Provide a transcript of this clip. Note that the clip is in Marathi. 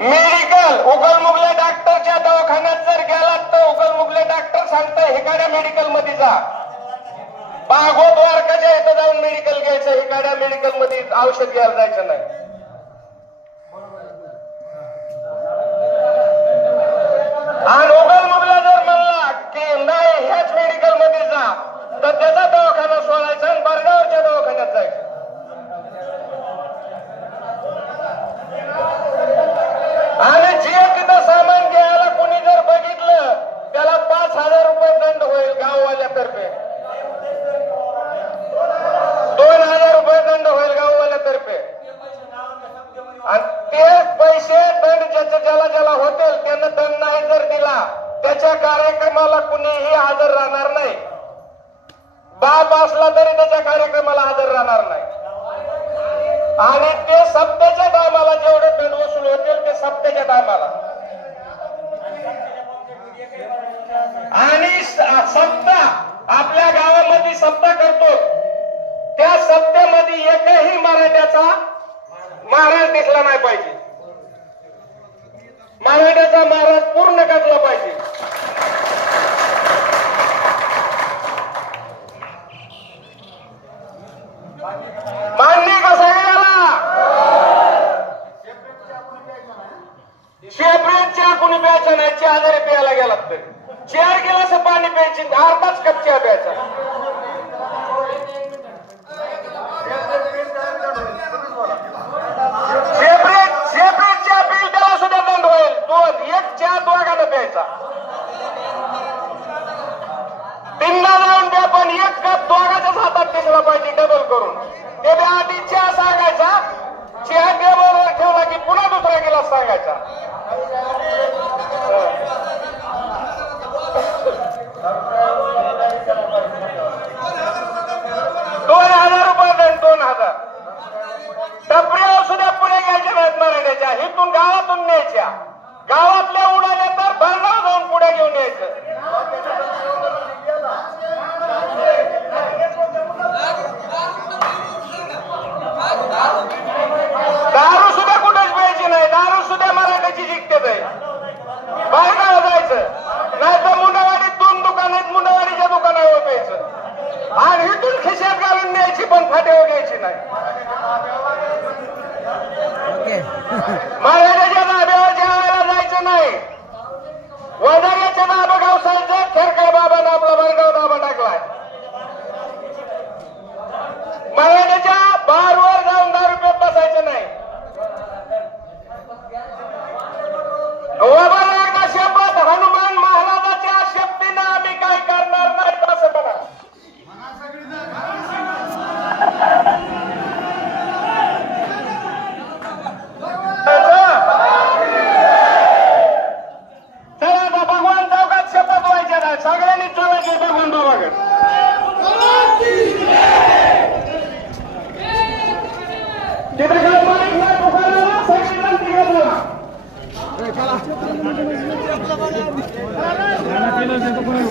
मेडिकल उगलमुगल्या डॉक्टरच्या दवाखान्यात जर गेलात तर उगलमुगले डॉक्टर सांगतात हिकाड्या मेडिकलमध्ये जा. बागोद वारकाच्या इथं जाऊन मेडिकल घ्यायचं हिकाड्या मेडिकलमध्ये औषध घ्यायला जायचं नाही. दिला. त्याच्या कार्यक्रमाला कुणीही हजर राहणार नाही. बाप असला तरी त्याच्या कार्यक्रमाला हजर राहणार नाही. आणि ते सप्त्याच्या टायमाला जेवढे बिल वसूल होतील ते सप्त्याच्या टायमाला. आणि सत्ता आपल्या गावामध्ये सत्ता करतो. त्या सप्त्यामध्ये एकही मराठ्याचा महाराज दिसला नाही पाहिजे. मान्य कसा शेपरेट चहा कुणी प्यायचा नाही चहा आजारी प्यायला गेला तरी. चेअर गेला असं पाणी प्यायची अर्धाच कप चहा प्यायचा. शेपरेट शेपरेट चहा पिल त्याला सुद्धा बंद होईल. दोन एक चहा दोघांना प्यायचा. तास सांगायचा. दोन हजार रुपये देईन दोन हजार. टपऱ्या सुद्धा पुढे घ्यायच्या नाहीत मराठ्याच्या. हिथून गावातून न्यायच्या. गावातल्या उडाल्या तर भरगाव जाऊन पुढे घेऊन यायचं. माझ्या महाराजाच्या नाब्यावर जेवायला जायचं नाही. वडाऱ्याच्या नाब्यावर ¿Cuál es